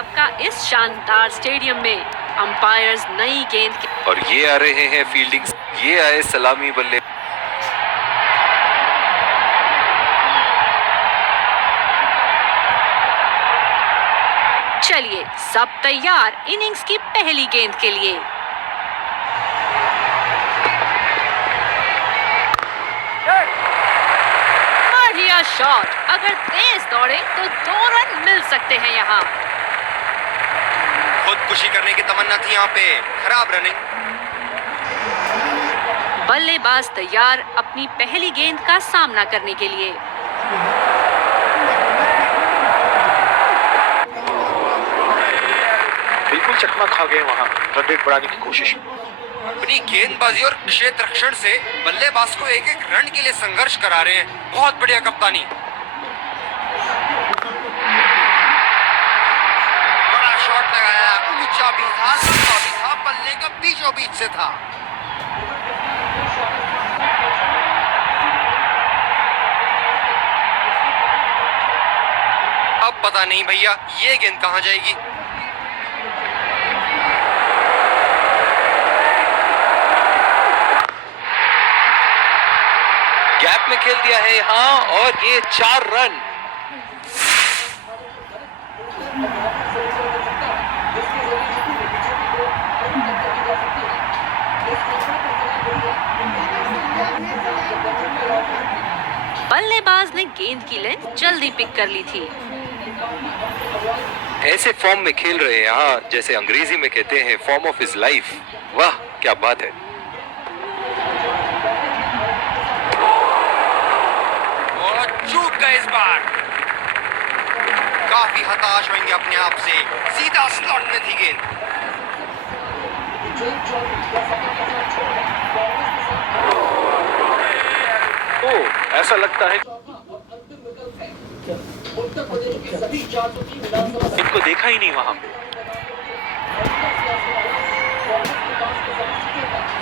सबका इस शानदार स्टेडियम में अंपायर्स नई गेंद के और ये आ रहे हैं फील्डिंग, ये आए सलामी बल्ले। चलिए सब तैयार इनिंग्स की पहली गेंद के लिए। बढ़िया शॉट, अगर तेज दौड़े तो 2 रन मिल सकते हैं यहाँ। खुदकुशी करने की तमन्ना थी यहाँ पे, खराब रनिंग। बल्लेबाज तैयार अपनी पहली गेंद का सामना करने के लिए। बिल्कुल चकमा खा गए वहां रन रेट बढ़ाने की कोशिश। अपनी गेंदबाजी और क्षेत्र रक्षण से बल्लेबाज को एक एक रन के लिए संघर्ष करा रहे हैं। बहुत बढ़िया कप्तानी। बड़ा शॉट लगाया, ऊंचा भी था, लंबा भी था, बल्ले का बीचों बीच से था। अब पता नहीं भैया ये गेंद कहां जाएगी। गैप में खेल दिया है यहाँ और ये 4 रन। बल्लेबाज ने गेंद की लेंथ जल्दी पिक कर ली थी। ऐसे फॉर्म में खेल रहे हैं यहाँ, जैसे अंग्रेजी में कहते हैं फॉर्म ऑफ हिज लाइफ। वाह क्या बात है। चूक गए इस बार। काफी हताश होंगे अपने आप से। सीधा स्लॉट में थी गेंद। ओ ऐसा लगता है इनको देखा ही नहीं वहां पे।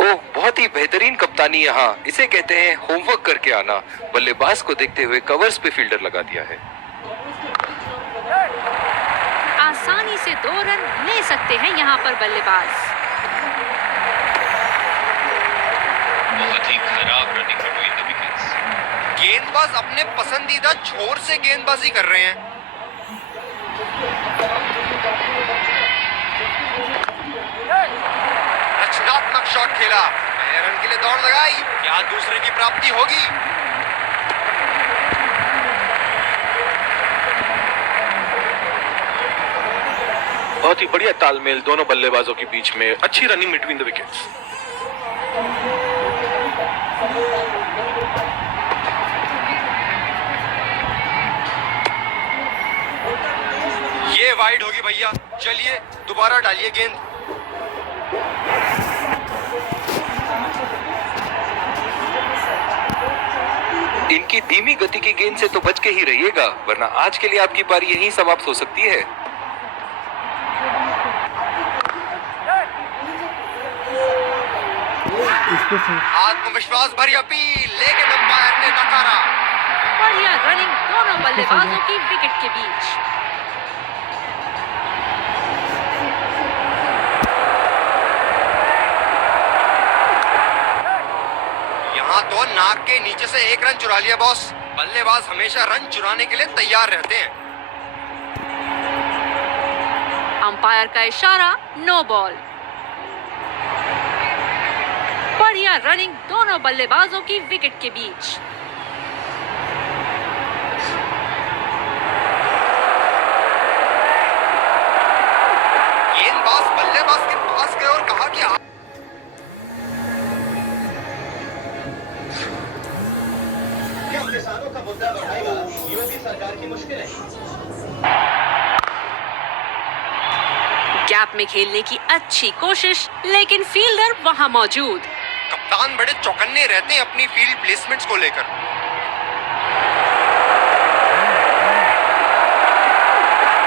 ओह बहुत ही बेहतरीन कप्तानी यहाँ, इसे कहते हैं होमवर्क करके आना। बल्लेबाज को देखते हुए कवर्स पे फील्डर लगा दिया है। आसानी से 2 रन ले सकते हैं यहाँ पर बल्लेबाज। बहुत ही खराब रनिंग बिटवीन द विकेट्स। गेंदबाज अपने पसंदीदा छोर से गेंदबाजी कर रहे हैं। रचनात्मक शॉट खेला, नए रन के लिए दौड़ लगाई। क्या दूसरे की प्राप्ति होगी? बहुत ही बढ़िया तालमेल दोनों बल्लेबाजों के बीच में। अच्छी रनिंग बिटवीन द विकेट्स। ये वाइड होगी भैया। चलिए दोबारा डालिए गेंद। इनकी धीमी गति की गेंद से तो बच के ही रहिएगा, वरना आज के लिए आपकी पारी यहीं समाप्त हो सकती है। आत्मविश्वास भरी अपील, लेकिन अंपायर ने नकारा। बढ़िया रनिंग दोनों बल्लेबाजों की विकेट के बीच। यहाँ तो नाक के नीचे से 1 रन चुरा लिया बॉस। बल्लेबाज हमेशा रन चुराने के लिए तैयार रहते हैं। अंपायर का इशारा, नो बॉल। बढ़िया रनिंग दोनों बल्लेबाजों की विकेट के बीच। गेंदबाज बल्लेबाज के पास गए और कहा कि किसानों का मुद्दा बढ़ाएगा योगी सरकार की मुश्किलें। गैप में खेलने की अच्छी कोशिश, लेकिन फील्डर वहां मौजूद। कप्तान बड़े चौकन्ने रहते हैं अपनी फील्ड प्लेसमेंट्स को लेकर।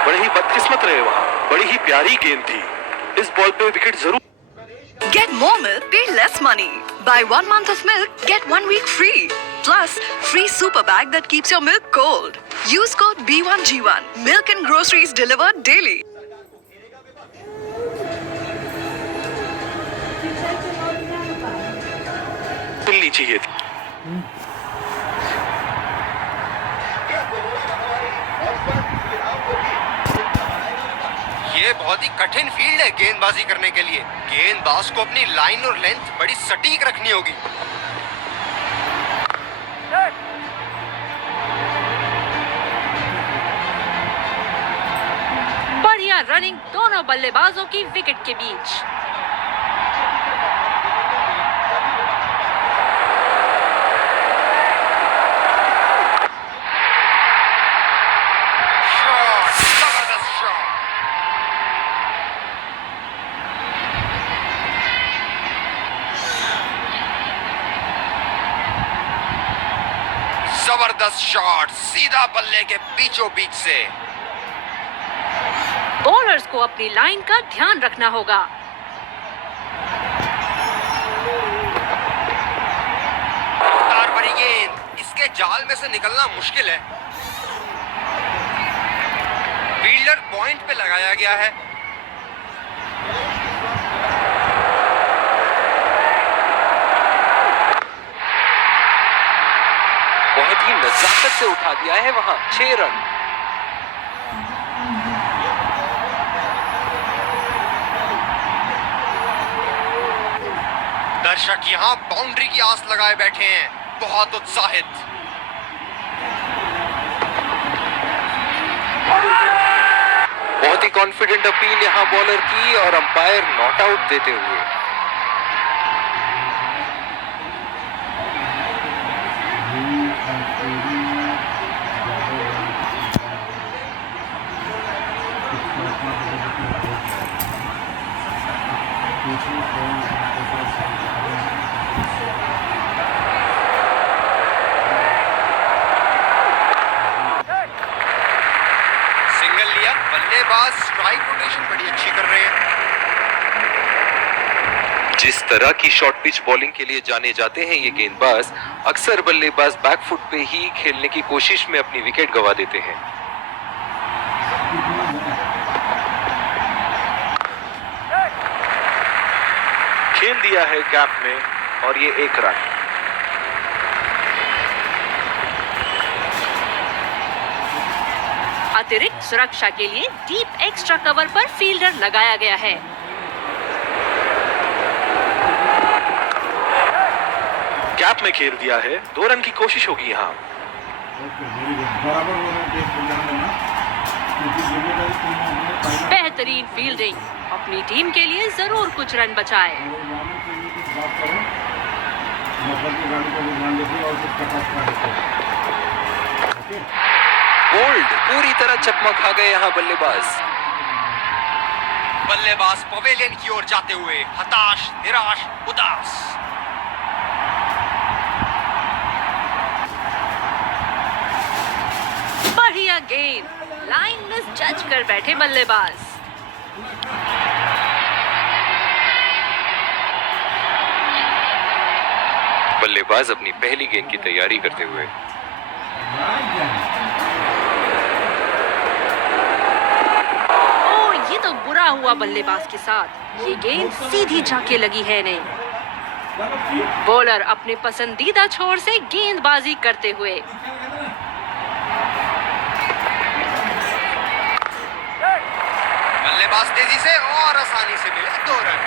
बड़े ही बदकिस्मत रहे वहां। बड़ी ही प्यारी गेंद थी। इस बॉल पे विकेट जरूर। Get more milk, pay less money. Buy 1 month of milk, get 1 week free. Plus, free super bag that keeps your milk cold. Use code B1G1. Milk and groceries delivered daily. चाहिए थी। ये बहुत ही कठिन field है गेंदबाजी करने के लिए। गेंदबाज को अपनी लाइन और लेंथ बड़ी सटीक रखनी होगी। बढ़िया रनिंग दोनों बल्लेबाजों की विकेट के बीच। शॉट, जबरदस्त शॉट। जबरदस्त शॉट सीधा बल्ले के बीचों बीच से। बॉलर्स को अपनी लाइन का ध्यान रखना होगा। तार भरी गेंद, इसके जाल में से निकलना मुश्किल है। फील्डर पॉइंट पे लगाया गया है। बहुत ही नजाकत से उठा दिया है वहां। 6 रन। दर्शक यहाँ बाउंड्री की आस लगाए बैठे हैं, बहुत उत्साहित। बहुत ही कॉन्फिडेंट अपील यहाँ बॉलर की और अंपायर नॉट आउट देते हुए। सिंगल लिया, बल्लेबाज स्ट्राइक रोटेशन बड़ी अच्छी कर रहे हैं। जिस तरह की शॉर्ट पिच बॉलिंग के लिए जाने जाते हैं ये गेंदबाज, अक्सर बल्लेबाज बैकफुट पे ही खेलने की कोशिश में अपनी विकेट गंवा देते हैं। खेल दिया है गैप में और ये 1 रन। अतिरिक्त सुरक्षा के लिए डीप एक्स्ट्रा कवर पर फील्डर लगाया गया है। गैप में खेल दिया है, 2 रन की कोशिश होगी यहाँ। बेहतरीन फील्डिंग, अपनी टीम के लिए जरूर कुछ रन बचाए। बोल्ड, पूरी तरह चकमा खा गए यहाँ बल्लेबाज। बल्लेबाज पवेलियन की ओर जाते हुए हताश, निराश, उदास। बढ़िया गेंद, लाइन मिस जज कर बैठे बल्लेबाज। बल्लेबाज अपनी पहली गेंद की तैयारी करते हुए। ओ, ये तो बुरा हुआ बल्लेबाज के साथ। ये गेंद सीधी जाके लगी है नहीं। बॉलर अपने पसंदीदा छोर से गेंदबाजी करते हुए। बल्लेबाज तेजी से और आसानी से मिले 2 रन।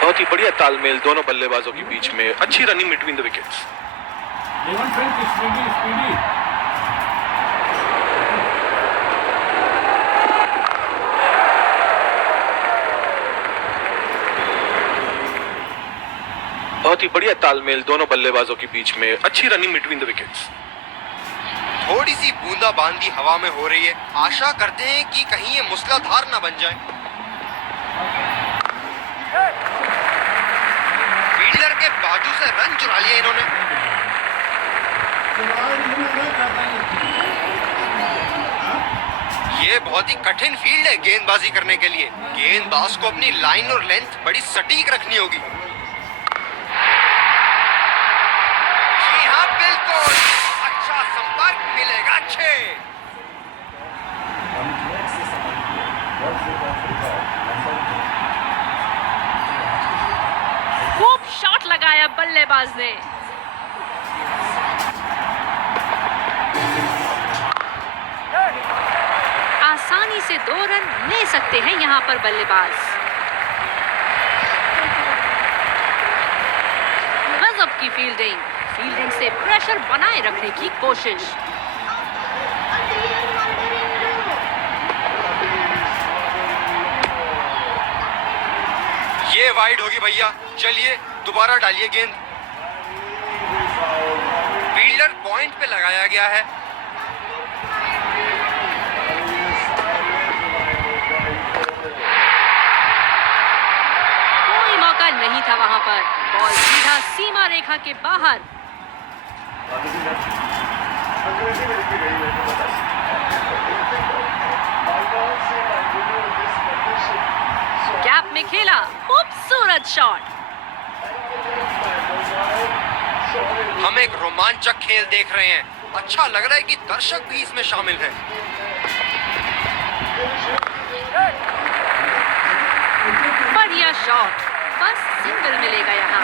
बहुत ही बढ़िया तालमेल दोनों बल्लेबाजों के बीच में, अच्छी रनिंग बिटवीन द विकेट्स। बहुत ही बढ़िया तालमेल दोनों बल्लेबाजों के बीच में, अच्छी रनिंग बिटवीन द विकेट्स। थोड़ी सी बूंदाबांदी हवा में हो रही है। आशा करते हैं कि कहीं ये मूसलाधार ना बन जाए। फील्डर के बाजू से रन चुरा लिए इन्होंने। ये बहुत ही कठिन फील्ड है गेंदबाजी करने के लिए। गेंदबाज को अपनी लाइन और लेंथ बड़ी सटीक रखनी होगी। जी हाँ, बिल्कुल अच्छा संपर्क मिलेगा। 6 बल्लेबाज ने। आसानी से 2 रन ले सकते हैं यहां पर बल्लेबाज। गजब की फील्डिंग से प्रेशर बनाए रखने की कोशिश। ये वाइड होगी भैया, चलिए दोबारा डालिए गेंद। फील्डर पॉइंट पे लगाया गया है। कोई मौका नहीं था वहां पर, बॉल सीधा सीमा रेखा के बाहर। गैप में खेला, खूबसूरत शॉट। हम एक रोमांचक खेल देख रहे हैं। अच्छा लग रहा है कि दर्शक भी इसमें शामिल हैं। बढ़िया शॉट, बस सिंगल मिलेगा यहाँ।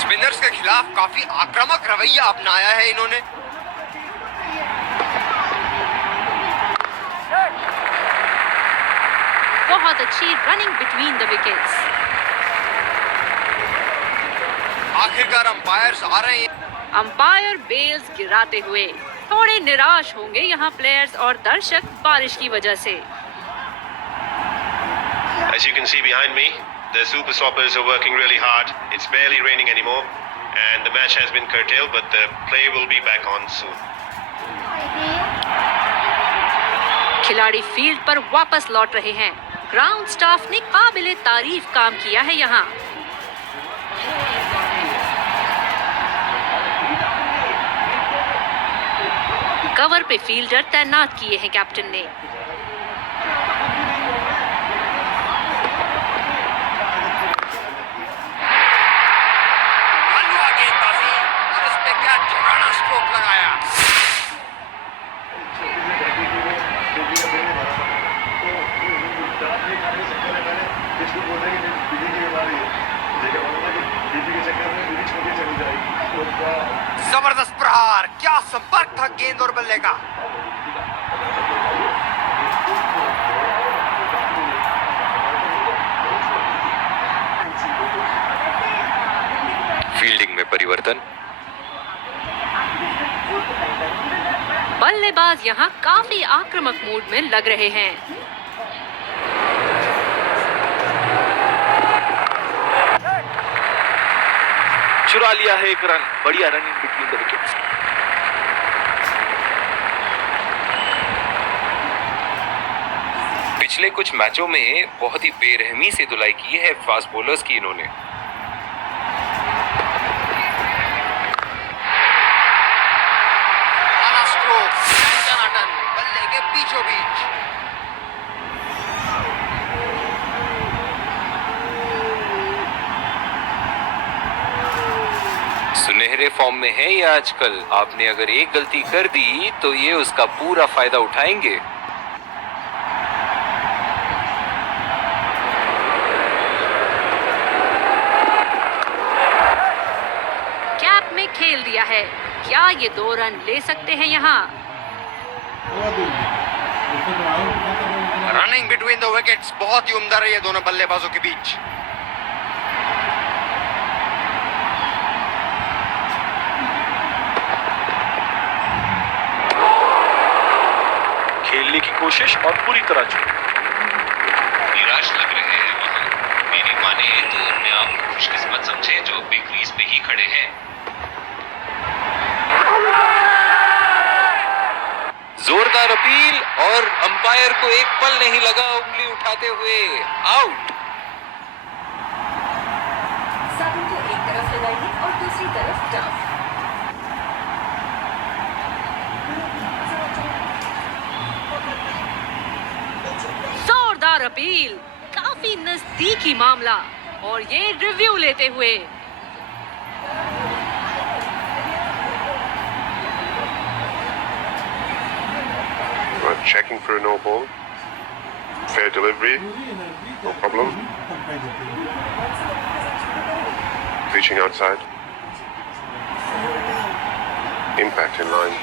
स्पिनर्स के खिलाफ काफी आक्रामक रवैया अपनाया है इन्होंने। बहुत अच्छी रनिंग बिटवीन द विकेट्स। आखिरकार अंपायर्स आ रहे हैं। अंपायर बेल्स गिराते हुए थोड़े निराश होंगे यहाँ प्लेयर्स और दर्शक बारिश की वजह से। As you can see behind me, the Super Swappers are working really hard. It's barely raining anymore, and the match has been curtailed, but the play will be back on soon. खिलाड़ी field पर वापस लौट रहे हैं। Ground staff ने काबिले तारीफ काम किया है यहाँ। कवर पे फील्डर तैनात किए हैं कैप्टन ने। हलवा गेंदबाजी और इस पे क्या जोराना स्ट्रोक लगाया। जबरदस्त प्रहार, क्या संपर्क था गेंद और बल्ले का। फील्डिंग में परिवर्तन। बल्लेबाज यहाँ काफी आक्रामक मूड में लग रहे हैं। चुरा लिया है एक रन। बढ़िया run in between the wickets. पिछले कुछ मैचों में बहुत ही बेरहमी से धुलाई की है फास्ट बॉलर्स की इन्होंने। आला स्ट्रोक, टनाटन, बल्ले के बीचों बीच। सुनहरे फॉर्म में है ये आजकल। आपने अगर एक गलती कर दी तो ये उसका पूरा फायदा उठाएंगे। कैप में खेल दिया है। क्या ये 2 रन ले सकते हैं यहाँ? रनिंग बिटवीन द विकेट्स बहुत ही उम्दा रही है दोनों बल्लेबाजों के बीच। खेलने की कोशिश और पूरी तरह चूक। निराश लग रहे हैं वहाँ। मेरी माने तो अपने आप को खुशकिस्मत समझे जो बिग क्रीज पे ही खड़े हैं। जोरदार अपील और अंपायर को एक पल नहीं लगा उंगली उठाते हुए आउट। साबुन को एक तरफ लगाइए और दूसरी तरफ टफ। जोरदार अपील, काफी नजदीकी मामला और ये रिव्यू लेते हुए। Checking for a no ball. Fair delivery, no problem. Reaching outside. Impact in line.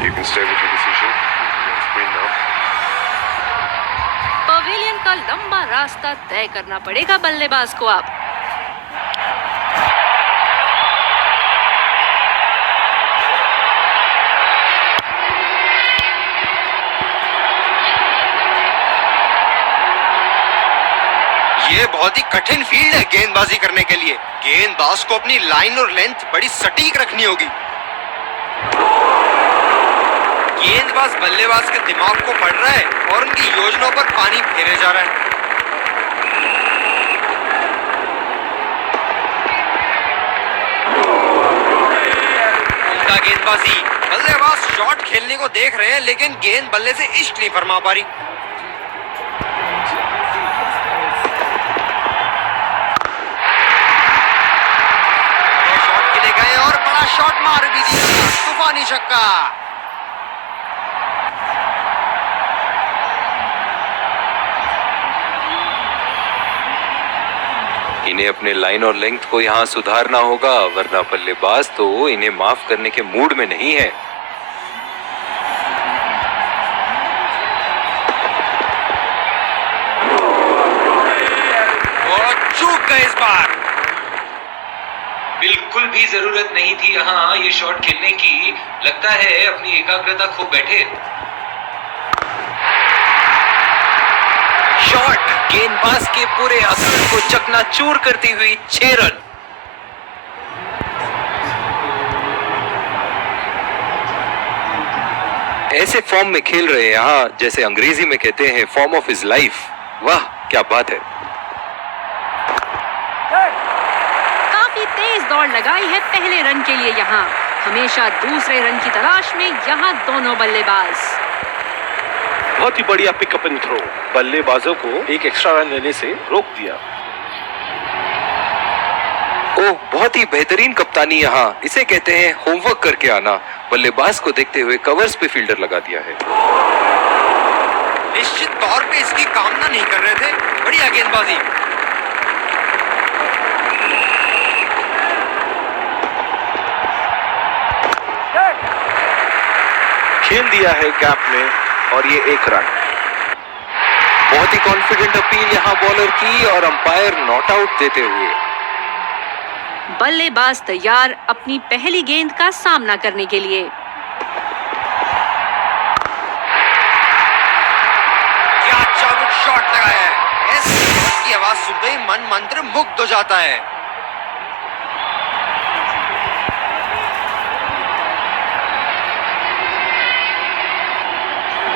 You can stay with your decision. On screen now. Pavilion का लंबा रास्ता तय करना पड़ेगा बल्लेबाज को अब। ये बहुत ही कठिन फील्ड है गेंदबाजी करने के लिए। गेंदबाज को अपनी लाइन और लेंथ बड़ी सटीक रखनी होगी। गेंदबाज बल्लेबाज के दिमाग को पढ़ रहा है और उनकी योजनाओं पर पानी फेरे जा रहा है। उल्टा गेंदबाजी, बल्लेबाज शॉट खेलने को देख रहे हैं लेकिन गेंद बल्ले से इश्क नहीं फरमा पा रही। शॉट खेले गए और बड़ा शॉट मार भी दिया, तूफानी छक्का। इन्हें अपने लाइन और लेंथ को यहाँ सुधारना होगा, वरना बल्लेबाज तो इन्हें माफ करने के मूड में नहीं है। वो चूक गए इस बार। बिल्कुल भी जरूरत नहीं थी यहाँ ये शॉट खेलने की। लगता है अपनी एकाग्रता खो बैठे। शॉट गेंदबाज के पूरे असर को चकनाचूर करती हुई 6 रन। ऐसे फॉर्म में खेल रहे हैं यहाँ, जैसे अंग्रेजी में कहते हैं फॉर्म ऑफ हिज लाइफ। वाह क्या बात है। काफी तेज दौड़ लगाई है पहले रन के लिए यहाँ। हमेशा दूसरे रन की तलाश में यहाँ दोनों बल्लेबाज। बहुत ही बढ़िया पिकअप एंड थ्रो, बल्लेबाजों को एक एक्स्ट्रा रन लेने से रोक दिया। ओह बहुत ही बेहतरीन कप्तानी यहाँ, इसे कहते हैं होमवर्क करके आना। बल्लेबाज को देखते हुए कवर्स पे फील्डर लगा दिया है। निश्चित तौर पे इसकी कामना नहीं कर रहे थे। बढ़िया गेंदबाजी। खेल दिया है गैप में और ये 1 रन। बहुत ही कॉन्फिडेंट अपील यहाँ बॉलर की और अंपायर नॉट आउट देते हुए। बल्लेबाज तैयार अपनी पहली गेंद का सामना करने के लिए। क्या चाबुक शॉट लगाया है। इस शॉट की आवाज सुनते ही मन मंत्र मुग्ध हो जाता है।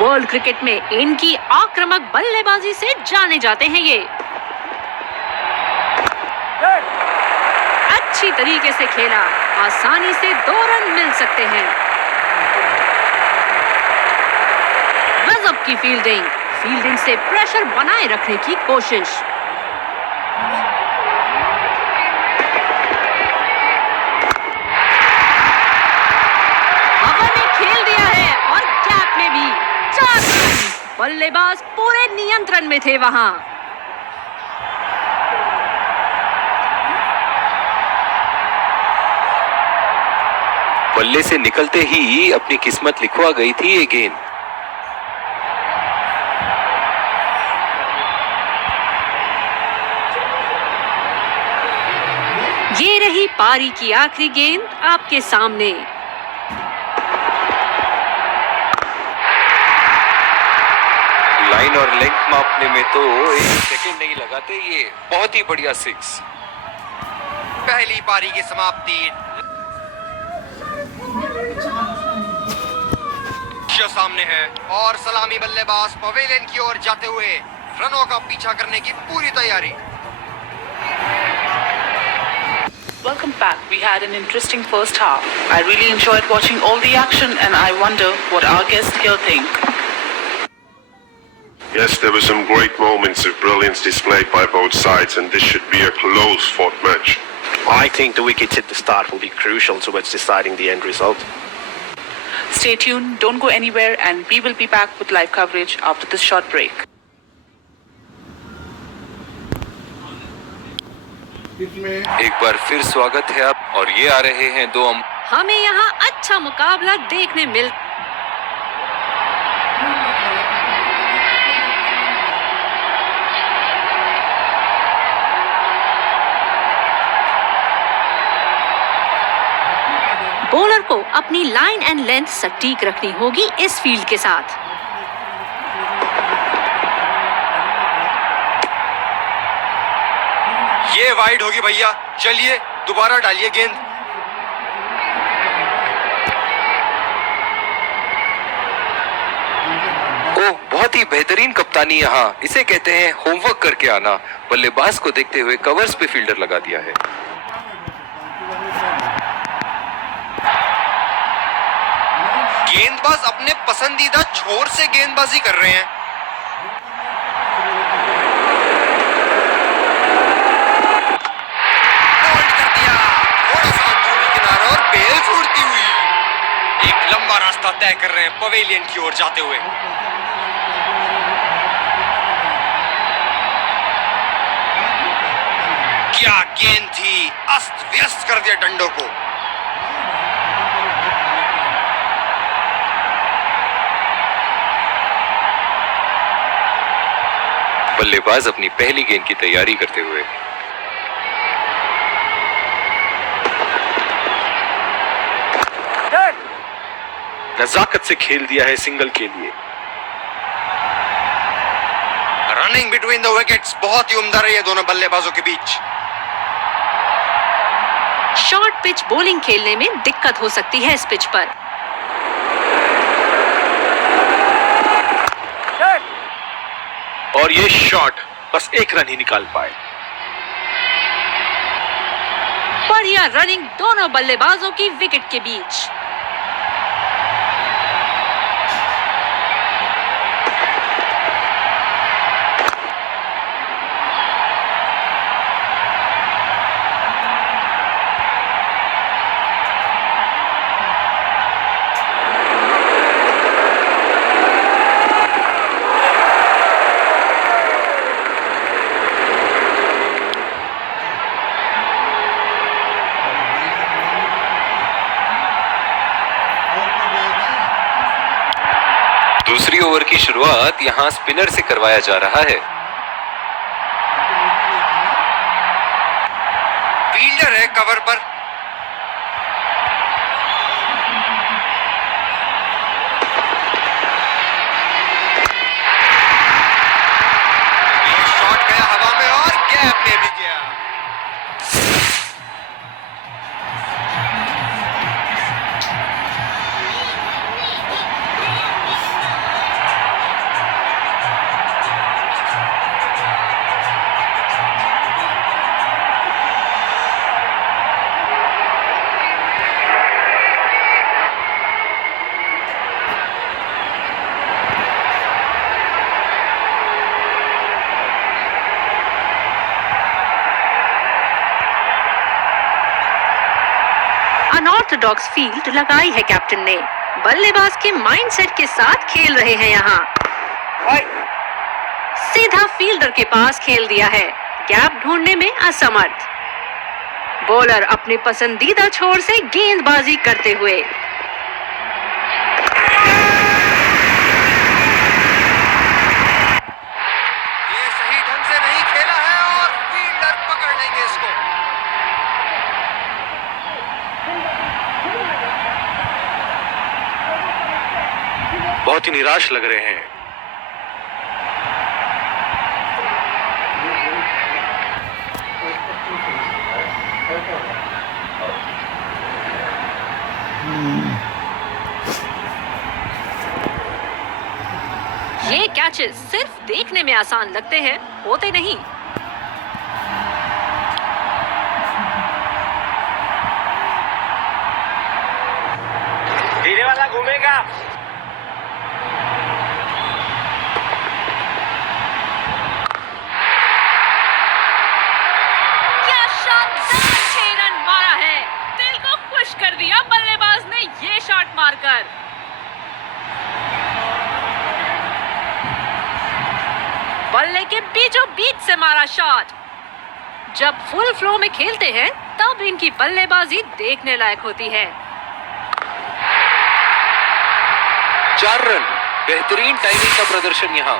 वर्ल्ड क्रिकेट में इनकी आक्रामक बल्लेबाजी से जाने जाते हैं ये। अच्छी तरीके से खेला, आसानी से 2 रन मिल सकते हैं। गजब की फील्डिंग से प्रेशर बनाए रखने की कोशिश। हवा में खेल दिया है और गैप में भी 4 रन। बल्लेबाज पूरे नियंत्रण में थे वहां। बल्ले से निकलते ही अपनी किस्मत लिखवा गई थी ये गेंद। ये रही पारी की आखिरी गेंद आपके सामने। लाइन और लेंथ मापने में तो 1 सेकंड नहीं लगाते ये। बहुत ही बढ़िया 6। पहली पारी की समाप्ति। सामने है और सलामी बल्लेबाज पवेलियन की ओर जाते हुए रनों का पीछा करने की पूरी तैयारी। Welcome back. We had an interesting first half. I really enjoyed watching all the action and I wonder what our guests here think. Yes, there were some great moments of brilliance displayed by both sides, and this should be a close fought match. I think the wickets at the start will be crucial towards deciding the end result. Stay tuned, don't go anywhere, and we will be back with live coverage after this short break. एक बार फिर स्वागत है आप, और ये आ रहे हैं दो हमें यहाँ अच्छा मुकाबला देखने मिल बॉलर को अपनी लाइन एंड लेंथ सटीक रखनी होगी इस फील्ड के साथ। ये वाइड होगी भैया, चलिए दोबारा डालिए गेंद। ओह, बहुत ही बेहतरीन कप्तानी यहाँ, इसे कहते हैं होमवर्क करके आना। बल्लेबाज को देखते हुए कवर्स पे फील्डर लगा दिया है। गेंदबाज अपने पसंदीदा छोर से गेंदबाजी कर रहे हैं। होल्ड कर दिया, थोड़ा सा अंदरूनी किनारे और बेल फूटती हुई। एक लंबा रास्ता तय कर रहे हैं पवेलियन की ओर जाते हुए। क्या गेंद थी, अस्त व्यस्त कर दिया डंडों को। बल्लेबाज अपनी पहली गेंद की तैयारी करते हुए। नजाकत से खेल दिया है सिंगल के लिए। रनिंग बिटवीन द विकेट्स बहुत ही उम्दा रही है दोनों बल्लेबाजों के बीच। शॉर्ट पिच बॉलिंग खेलने में दिक्कत हो सकती है इस पिच पर। और ये शॉट बस एक रन ही निकाल पाए। बढ़िया रनिंग दोनों बल्लेबाजों की विकेट के बीच। दूसरी ओवर की शुरुआत यहां स्पिनर से करवाया जा रहा है। फील्डर है कवर पर। ये शॉट गया हवा में और गैप में भी गया। अनऑर्थोडॉक्स फील्ड लगाई है कैप्टन ने। बल्लेबाज के माइंडसेट के साथ खेल रहे हैं यहाँ। सीधा फील्डर के पास खेल दिया है, गैप ढूंढने में असमर्थ। बॉलर अपने पसंदीदा छोर से गेंदबाजी करते हुए। ये सही ढंग से नहीं खेला है और फील्डर पकड़ लेंगे इसको। बहुत ही निराश लग रहे हैं। ये कैचेस सिर्फ देखने में आसान लगते हैं, होते नहीं। धीरे वाला घूमेगा। कर दिया बल्लेबाज ने ये शॉट मारकर। बल्ले के बीचों बीच से मारा शॉट। जब फुल फ्लो में खेलते हैं तब इनकी बल्लेबाजी देखने लायक होती है। 4 रन, बेहतरीन टाइमिंग का प्रदर्शन यहाँ।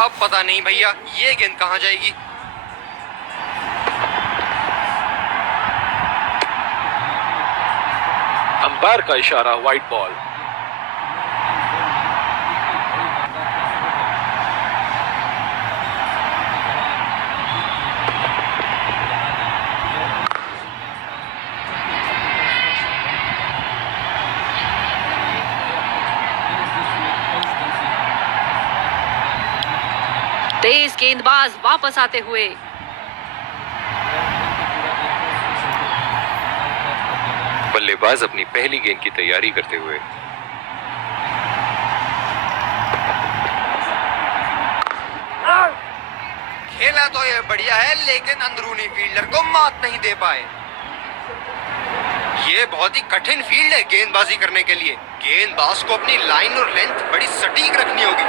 अब पता नहीं भैया ये गेंद कहां जाएगी। अंपायर का इशारा, वाइड बॉल। तेज गेंदबाज वापस आते हुए। बल्लेबाज अपनी पहली गेंद की तैयारी करते हुए। खेला तो ये बढ़िया है लेकिन अंदरूनी फील्डर को मात नहीं दे पाए। ये बहुत ही कठिन फील्ड है गेंदबाजी करने के लिए। गेंदबाज को अपनी लाइन और लेंथ बड़ी सटीक रखनी होगी।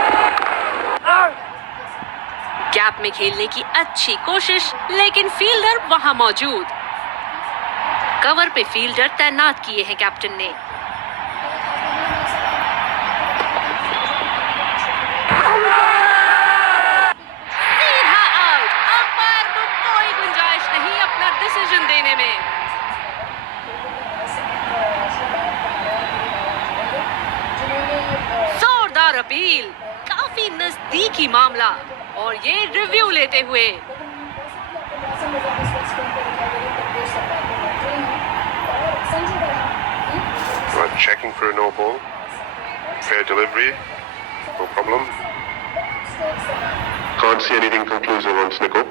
गैप में खेलने की अच्छी कोशिश, लेकिन फील्डर वहां मौजूद। कवर पे फील्डर तैनात किए हैं कैप्टन ने। सीधा आउट। अंपायर को कोई गुंजाइश नहीं अपना डिसीजन देने में। जोरदार अपील, काफी नजदीकी मामला, और ये रिव्यू लेते हुए। Checking for a no ball. Fair delivery. No problem. Can't see anything conclusive on Snicko.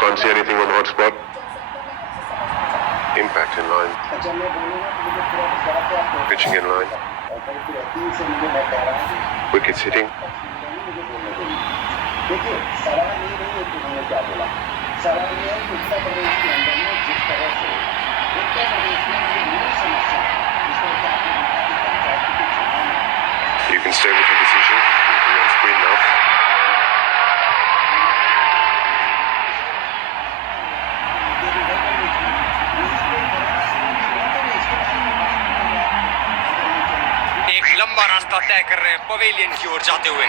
Can't see anything on hotspot. Impact in line. Pitching in line. Wickets hitting. देखिए सवाल ये नहीं है कि उन्होंने क्या बोला, सवाल ये है कि उत्तर प्रदेश के अंदर में जिस तरह से उत्तर प्रदेश में ये मूल समस्या जिसको क्या पंचायत की चुनाव में। You can stay with your decision. You'll be on screen now. एक लंबा रास्ता तय कर रहे हैं पवेलियन की ओर जाते हुए।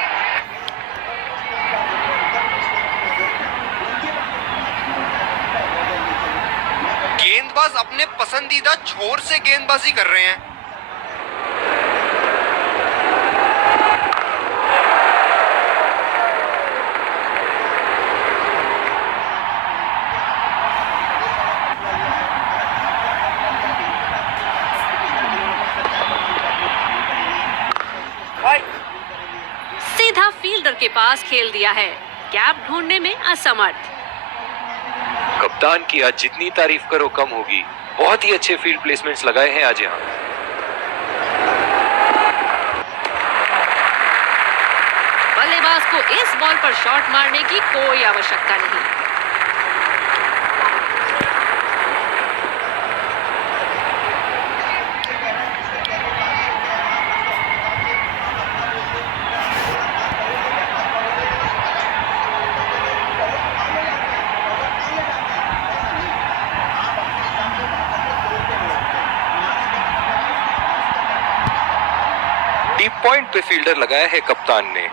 गेंदबाज अपने पसंदीदा छोर से गेंदबाजी कर रहे हैं। सीधा फील्डर के पास खेल दिया है, गैप ढूंढने में असमर्थ। कप्तान की आज जितनी तारीफ करो कम होगी। बहुत ही अच्छे फील्ड प्लेसमेंट्स लगाए हैं आज यहाँ। बल्लेबाज को इस बॉल पर शॉट मारने की कोई आवश्यकता नहीं। डीप पॉइंट पे फील्डर लगाया है कप्तान ने।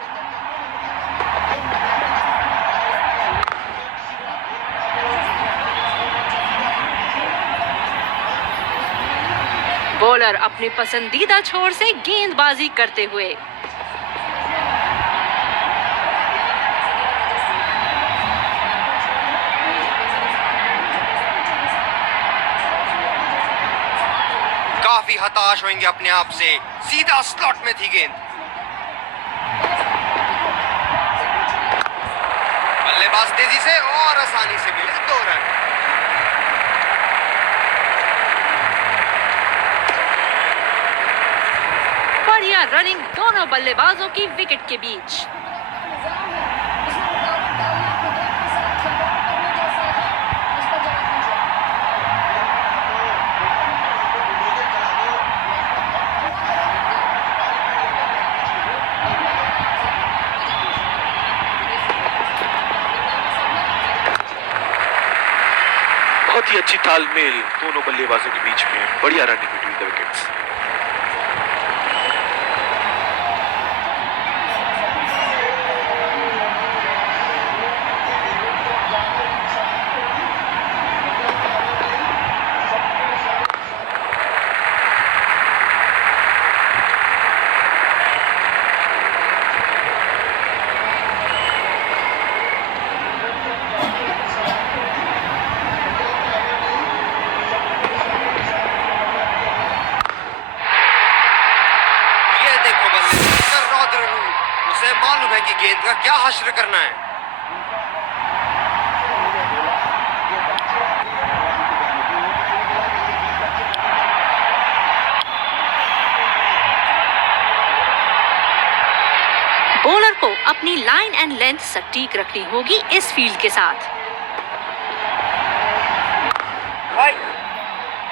बॉलर अपने पसंदीदा छोर से गेंदबाजी करते हुए। काफी हताश होंगे अपने आप से। सीधा स्लॉट में थी गेंद। बल्लेबाज तेजी से और आसानी से मिले 2 रन। रनिंग दोनों बल्लेबाजों की विकेट के बीच। बहुत ही अच्छी तालमेल दोनों बल्लेबाजों के बीच में, बढ़िया रनिंग बिटवीन द विकेट्स। मालूम है कि गेंद का क्या हश्र करना है। बॉलर को अपनी लाइन एंड लेंथ सटीक रखनी होगी इस फील्ड के साथ।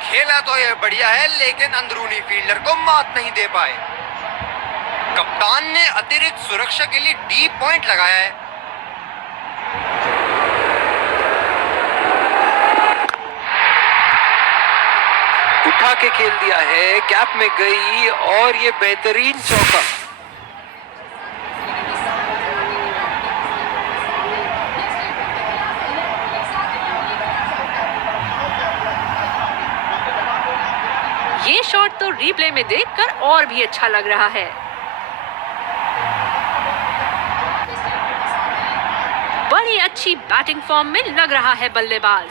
खेला तो यह बढ़िया है, लेकिन अंदरूनी फील्डर को मात नहीं दे पाए। कप्तान ने अतिरिक्त सुरक्षा के लिए डीप पॉइंट लगाया है। उठा के खेल दिया है, कैप में गई और ये बेहतरीन चौका। ये शॉट तो रिप्ले में देखकर और भी अच्छा लग रहा है। बड़ी अच्छी बैटिंग फॉर्म में लग रहा है बल्लेबाज।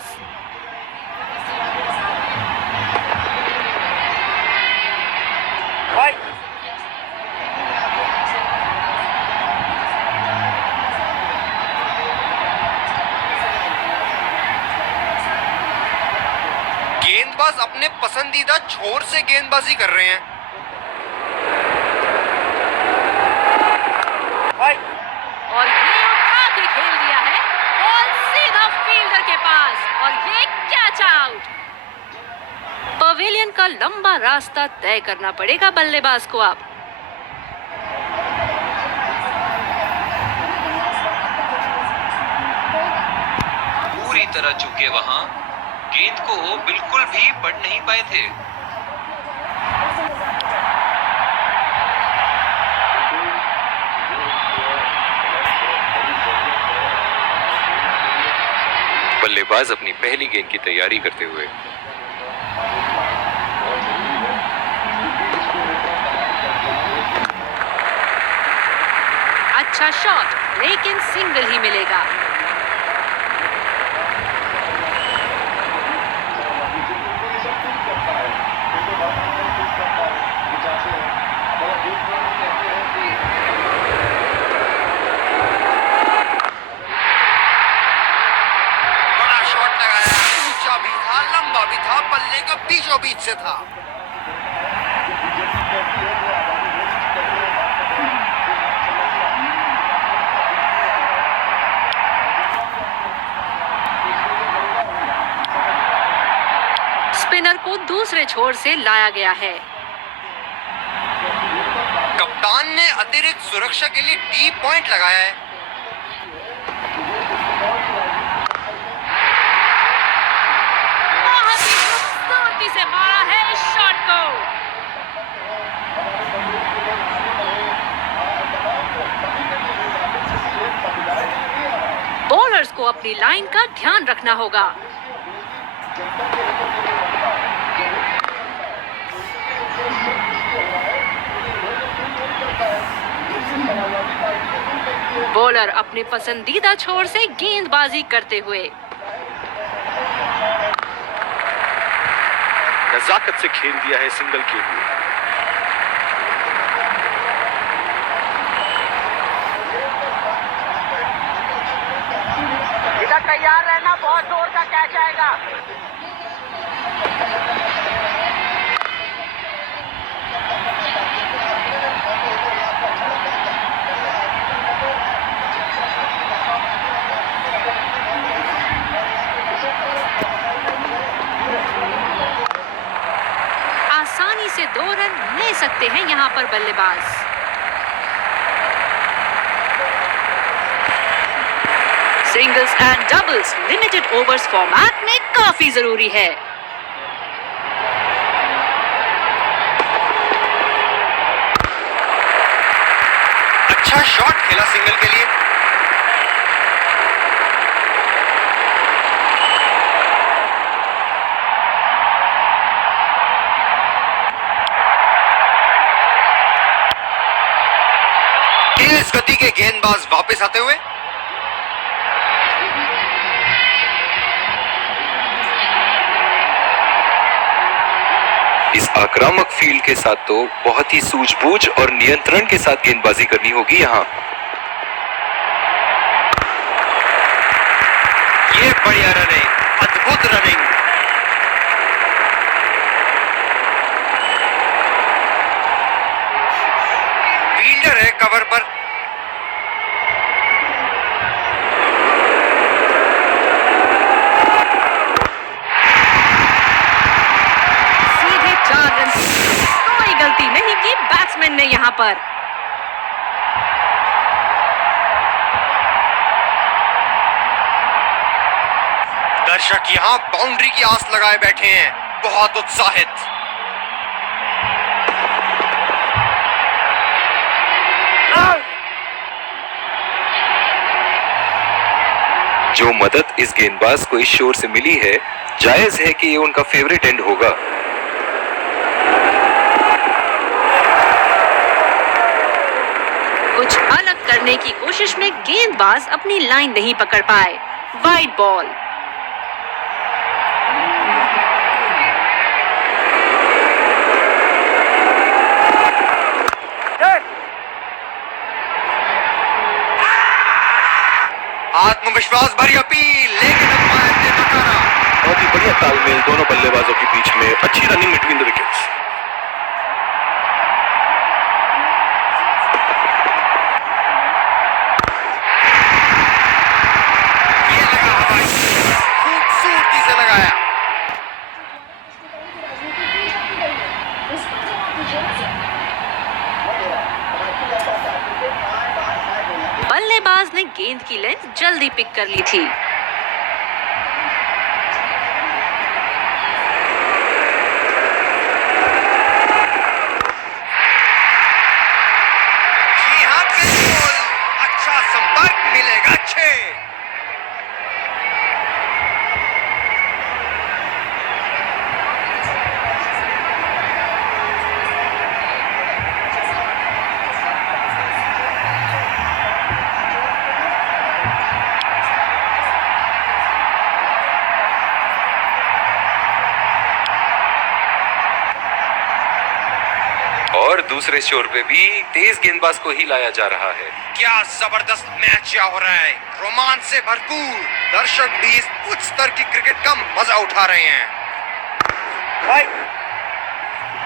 गेंदबाज अपने पसंदीदा छोर से गेंदबाजी कर रहे हैं। और ये उठा के खेल दिया है, बॉल सीधा फील्डर के पास और ये कैच आउट। पवेलियन का लंबा रास्ता तय करना पड़ेगा बल्लेबाज को अब। पूरी तरह चुके वहां, गेंद को बिल्कुल भी पढ़ नहीं पाए थे। बल्लेबाज अपनी पहली गेंद की तैयारी करते हुए। अच्छा शॉट, लेकिन सिंगल ही मिलेगा। लंबा भी था, बल्ले का बीचों बीच से था। स्पिनर को दूसरे छोर से लाया गया है। कप्तान ने अतिरिक्त सुरक्षा के लिए डीप पॉइंट लगाया है। से मारा है इस शॉट को। बॉलर्स को अपनी लाइन का ध्यान रखना होगा। बॉलर अपने पसंदीदा छोर से गेंदबाजी करते हुए। नजाकत से खेल दिया है सिंगल के लिए। इधर तैयार रहना, बहुत जोर का कैच आएगा। आसानी से 2 रन ले सकते हैं यहाँ पर बल्लेबाज। Singles and doubles limited overs format में काफी जरूरी है। अच्छा शॉट खेला सिंगल के लिए। तेज गति के गेंदबाज वापस आते हुए। इस आक्रामक फील्ड के साथ तो बहुत ही सूझबूझ और नियंत्रण के साथ गेंदबाजी करनी होगी यहाँ। ये बढ़िया रनिंग, अद्भुत रनिंग। फील्डर है कवर पर। सीधे 4 रन। कोई गलती नहीं की बैट्समैन ने यहाँ पर। दर्शक यहाँ बाउंड्री की आस लगाए बैठे हैं, बहुत उत्साहित। जो मदद इस गेंदबाज को इस शोर से मिली है, जायज है कि ये उनका फेवरेट एंड होगा। कुछ अलग करने की कोशिश में गेंदबाज अपनी लाइन नहीं पकड़ पाए। Wide ball. आत्मविश्वास भरी अपील, लेकिन अंपायर ने नकारा। बहुत ही बढ़िया तालमेल दोनों बल्लेबाजों के बीच में, अच्छी रनिंग बिटवीन द विकेट्स। ये लगा हवाई, खूबसूरती से लगाया। बल्लेबाज ने गेंद की लेंथ जल्दी पिक कर ली थी। जी हाँ बिल्कुल, अच्छा संपर्क मिलेगा। अच्छे और दूसरे शोर पे भी तेज गेंदबाज को ही लाया जा रहा है। क्या जबरदस्त मैच हो रहा है, रोमांच से भरपूर। दर्शक भी इस उच्च स्तर की क्रिकेट का मजा उठा रहे हैं।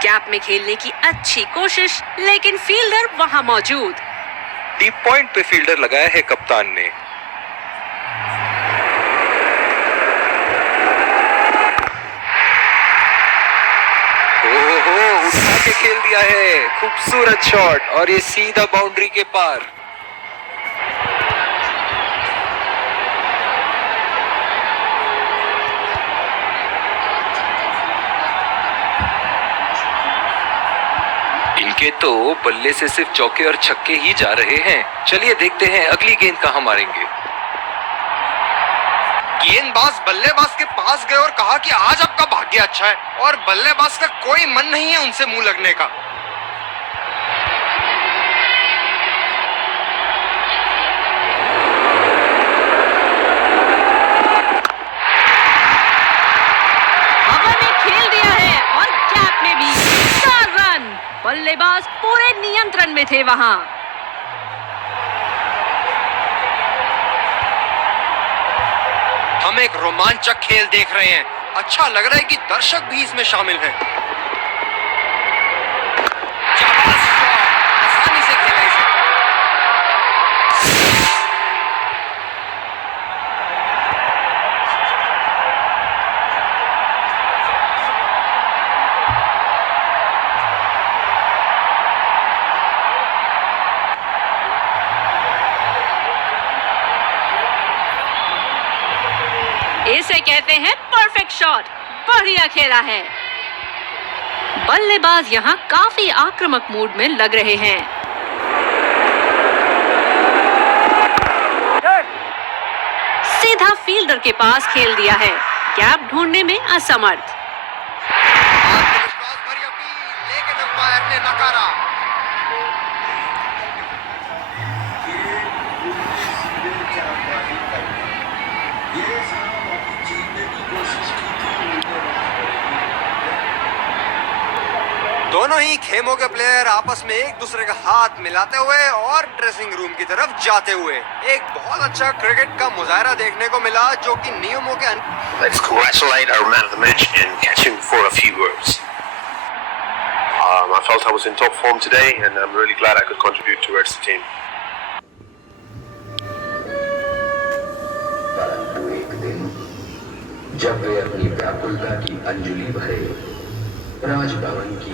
गैप में खेलने की अच्छी कोशिश, लेकिन फील्डर वहां मौजूद। डीप पॉइंट पे फील्डर लगाया है कप्तान ने। ओहो, उठा के खेल दिया है। खूबसूरत शॉट और ये सीधा बाउंड्री के पार। इनके तो बल्ले से सिर्फ चौके और छक्के ही जा रहे हैं। चलिए देखते हैं अगली गेंद कहां मारेंगे। गेंदबाज बल्लेबाज के पास गए और कहा कि आज आपका भाग्य अच्छा है, और बल्लेबाज का कोई मन नहीं है उनसे मुंह लगने का। हवा में खेल दिया है और गैप में भी 4 रन। बल्लेबाज पूरे नियंत्रण में थे वहां। हम एक रोमांचक खेल देख रहे हैं। अच्छा लग रहा है कि दर्शक भी इसमें शामिल हैं। शाबाश शॉट, आसानी से खेला इसे। कहते हैं परफेक्ट शॉट। बढ़िया खेला है। बल्लेबाज यहाँ काफी आक्रामक मूड में लग रहे हैं। सीधा फील्डर के पास खेल दिया है, गैप ढूंढने में असमर्थ। आत्मविश्वास भरी अपील, लेकिन अंपायर ने नकारा। दोनों ही खेमों के प्लेयर आपस में एक दूसरे का हाथ मिलाते हुए और ड्रेसिंग रूम की तरफ जाते हुए एक बहुत अच्छा क्रिकेट का मुजाहरा देखने को मिला, जो कि नियमों के Let's congratulate our man of the match and catch him for a few words. I felt I was in top form today, and I'm really glad I could contribute towards the team. परंतु एक दिन जब वे अपनी व्याकुलता की अंजलि भरे राजभवन की